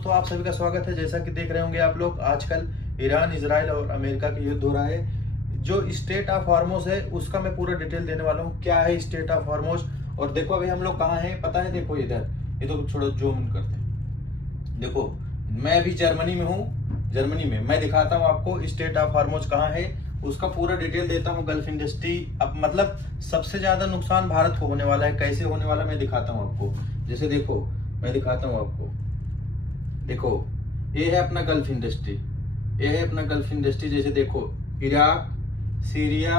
दोस्तों, आप सभी का स्वागत है। जैसा कि देख रहे होंगे आप लोग, आजकल ईरान, इजराइल और अमेरिका का युद्ध हो रहा है। जो स्टेट ऑफ हॉर्मुज है उसका मैं पूरा डिटेल देने वाला हूँ। क्या है स्टेट ऑफ हॉर्मुज, और देखो अभी हम लोग कहाँ हैं पता है। देखो इधर, ये तो थोड़ा जूम इन करते हैं। देखो मैं अभी जर्मनी में हूँ। जर्मनी में मैं दिखाता हूँ आपको स्टेट ऑफ हॉर्मुज कहाँ है, उसका पूरा डिटेल देता हूँ। गल्फ इंडस्ट्री अब मतलब सबसे ज्यादा नुकसान भारत को होने वाला है। कैसे होने वाला मैं दिखाता हूँ आपको। जैसे देखो मैं दिखाता हूँ आपको। देखो ये है अपना गल्फ इंडस्ट्री, ये है अपना गल्फ इंडस्ट्री। जैसे देखो इराक, सीरिया,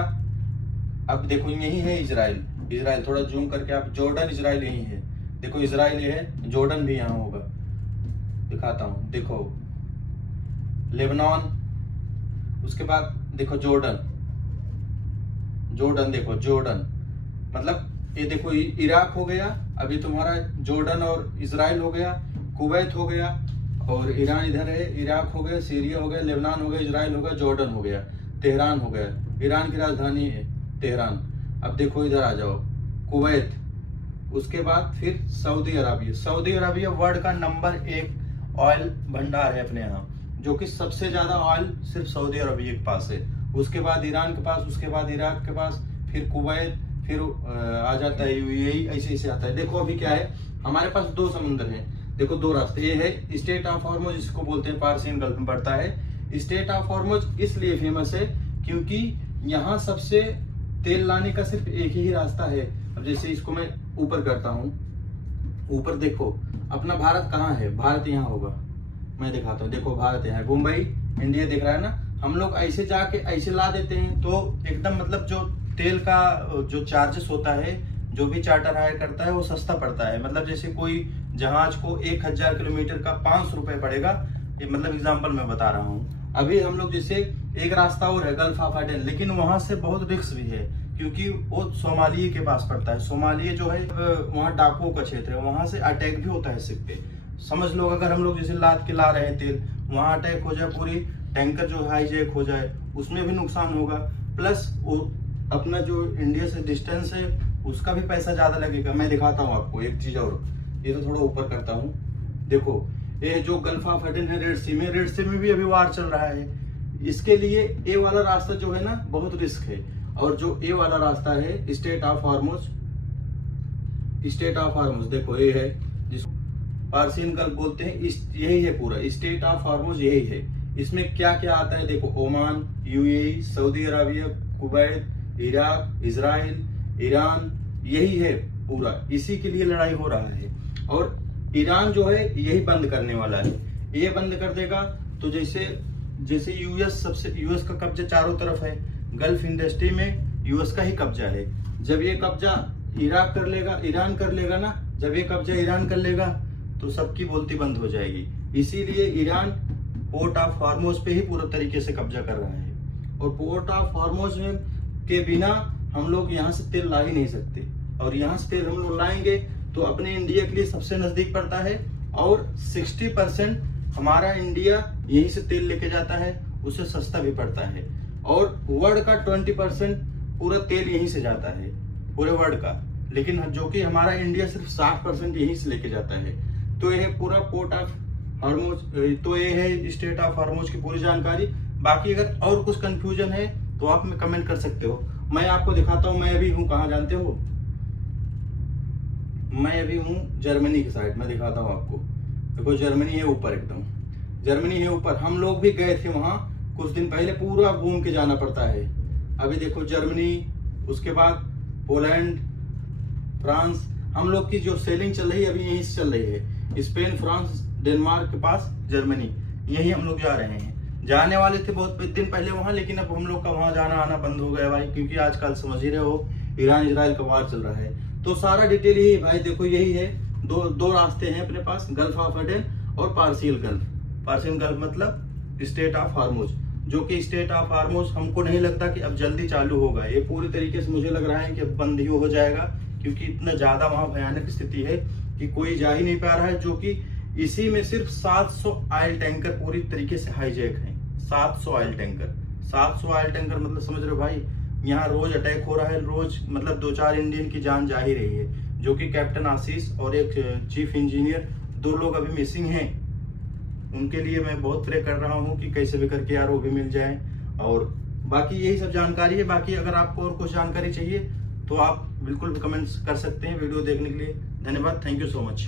अब देखो यही है इजराइल। इजराइल थोड़ा जूम करके आप, जॉर्डन, इजराइल यही है। देखो इजराइल ये है, जॉर्डन भी यहाँ होगा, दिखाता हूँ। देखो लेबनान, उसके बाद देखो जॉर्डन, जॉर्डन देखो जॉर्डन, मतलब ये देखो इराक हो गया, अभी तुम्हारा जॉर्डन और इजराइल हो गया, कुवैत हो गया, और ईरान इधर है, इराक हो गया, सीरिया हो गया, लेबनान हो गया, इजराइल हो गया, जॉर्डन हो गया, तेहरान हो गया। ईरान की राजधानी है तेहरान। अब देखो इधर आ जाओ, कुवैत, उसके बाद फिर Saudi Arabia. Saudi Arabia world का नंबर 1 ऑयल भंडार है अपने यहाँ, जो कि सबसे ज्यादा ऑयल सिर्फ सऊदी अरबिया के पास है। उसके बाद ईरान के पास, उसके बाद इराक के पास, फिर कुवैत, फिर आ जाता है यूएई, ऐसे ऐसे आता है। देखो अभी क्या है, हमारे पास 2 समुंदर हैं। देखो 2 रास्ते। ये है स्टेट ऑफ हॉर्मुज, जिसको बोलते हैं पार्सियन गल्फ में पड़ता है। स्टेट ऑफ हॉर्मुज इसलिए फेमस है क्योंकि यहाँ सबसे तेल लाने का सिर्फ एक ही रास्ता है। अब जैसे इसको मैं ऊपर करता हूँ, ऊपर देखो अपना भारत कहाँ है, भारत यहाँ होगा। मैं दिखाता हूँ, देखो भारत यहाँ है, मुंबई इंडिया दिख रहा है ना। हम लोग ऐसे जाके ऐसे ला देते हैं तो एकदम मतलब जो तेल का जो चार्जेस होता है, जो भी चार्टर हायर करता है वो सस्ता पड़ता है। मतलब जैसे कोई जहाज को 1000 किलोमीटर का 500 रुपए पड़ेगा, ये मतलब एग्जांपल मैं बता रहा हूँ। अभी हम लोग जैसे एक रास्ता और है गल्फ ऑफ एडन, लेकिन वहां से बहुत रिस्क भी है क्योंकि वो सोमालिया के पास पड़ता है। सोमालिया जो है वहाँ डाकुओं का क्षेत्र है, वहां से अटैक भी होता है शिप पे। समझ लो अगर हम लोग जैसे लाद के ला रहे हैं तेल, वहां अटैक हो जाए, पूरी टैंकर जो हाईजैक हो जाए, उसमें भी नुकसान होगा। प्लस वो अपना जो इंडिया से डिस्टेंस है उसका भी पैसा ज्यादा लगेगा। मैं दिखाता हूँ आपको एक चीज और, ये तो थोड़ा ऊपर करता हूँ। देखो ये जो गल्फ ऑफ एडन है रेड सी में, रेड सी में भी अभी वार चल रहा है। इसके लिए ए वाला रास्ता जो है ना बहुत रिस्क है, और जो ए वाला रास्ता है state of Hormuz, state of Hormuz देखो ये है, जिसको पार्सियन गल्फ बोलते हैं, यही है पूरा स्टेट ऑफ हॉर्मुज, यही है। इसमें क्या क्या आता है देखो, Oman, UAE, Saudi Arabia, Kuwait, Iraq, Israel, Iran, यही है पूरा। इसी के लिए लड़ाई हो रहा है। और ईरान जो है यही बंद करने वाला है। ये बंद कर देगा तो जैसे जैसे यूएस, सबसे यूएस का कब्जा चारों तरफ है, गल्फ इंडस्ट्री में यूएस का ही कब्जा है। जब ये कब्जा इराक कर लेगा, ईरान कर लेगा ना, जब ये कब्जा ईरान कर लेगा तो सबकी बोलती बंद हो जाएगी। इसीलिए ईरान पोर्ट ऑफ हॉर्मुज पे ही पूरा तरीके से कब्जा कर रहा है। और पोर्ट ऑफ हॉर्मुज के बिना हम लोग यहाँ से तेल ला ही नहीं सकते, और यहाँ से तेल हम लोग लाएंगे तो अपने इंडिया के लिए सबसे नजदीक पड़ता है, और 60% हमारा इंडिया यहीं से तेल लेके जाता है, उससे सस्ता भी पड़ता है। और वर्ल्ड का 20% पूरा तेल यहीं से जाता है, पूरे वर्ल्ड का। लेकिन जो कि हमारा इंडिया सिर्फ 60% यहीं से लेके जाता है। तो यह पूरा पोर्ट ऑफ हॉर्मुज, तो ये है स्टेट ऑफ हॉर्मुज की पूरी जानकारी। बाकी अगर और कुछ कंफ्यूजन है तो आप में कमेंट कर सकते हो। मैं आपको दिखाता हूँ, मैं अभी हूँ कहाँ जानते हो, मैं अभी हूँ जर्मनी की साइड में, दिखाता हूँ आपको। देखो जर्मनी है ऊपर, एकदम जर्मनी है ऊपर। हम लोग भी गए थे वहां कुछ दिन पहले, पूरा घूम के जाना पड़ता है। अभी देखो जर्मनी, उसके बाद पोलैंड, फ्रांस, हम लोग की जो सेलिंग चल रही है अभी यहीं से चल रही है। स्पेन, फ्रांस, डेनमार्क के पास जर्मनी, यही हम लोग जा रहे हैं। जाने वाले थे बहुत दिन पहले वहां, लेकिन अब हम लोग का वहां जाना आना बंद हो गया भाई, क्योंकि आजकल समझ ही रहे हो ईरान इजराइल का वार चल रहा है। तो सारा डिटेल यही भाई, देखो यही है। दो रास्ते हैं अपने पास, गल्फ ऑफ एडन और पार्सियल गल्फ। पार्सियल गल्फ मतलब स्टेट ऑफ हॉर्मुज, जो कि स्टेट ऑफ हॉर्मुज हमको नहीं लगता कि अब जल्दी चालू होगा। ये पूरी तरीके से मुझे लग रहा है कि अब बंद ही हो जाएगा, क्योंकि इतना ज्यादा वहां भयानक स्थिति है कि कोई जा ही नहीं पा रहा है। जो कि इसी में सिर्फ 700 ऑयल टैंकर पूरी तरीके से हाईजैक है। 700 ऑयल टैंकर, 700 ऑयल टैंकर, मतलब समझ रहे हो भाई, यहाँ रोज अटैक हो रहा है, रोज मतलब 2-4 इंडियन की जान जा ही रही है। जो कि कैप्टन आशीष और एक चीफ इंजीनियर, 2 लोग अभी मिसिंग हैं। उनके लिए मैं बहुत प्रे कर रहा हूँ कि कैसे भी करके यार वो भी मिल जाए। और बाकी यही सब जानकारी है। बाकी अगर आपको और कुछ जानकारी चाहिए तो आप बिल्कुल कमेंट्स कर सकते हैं। वीडियो देखने के लिए धन्यवाद। Thank you so much.